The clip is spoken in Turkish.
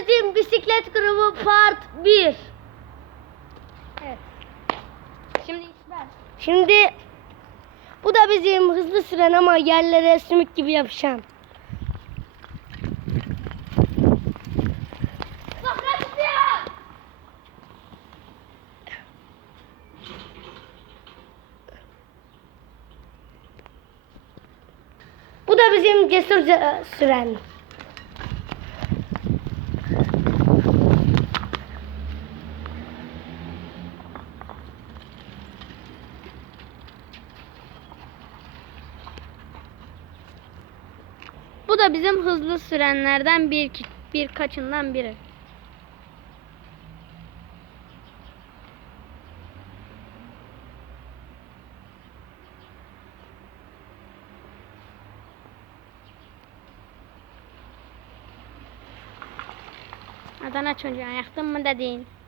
bizim bisiklet grubu part 1. Evet. Şimdi İsmail. Şimdi bu da bizim hızlı süren ama yerlere sümük gibi yapışan. Bu da bizim cesur ce- süren. Da bizim hızlı sürenlerden bir birkaçından biri. Adana çocuğu yaktın mı dedin?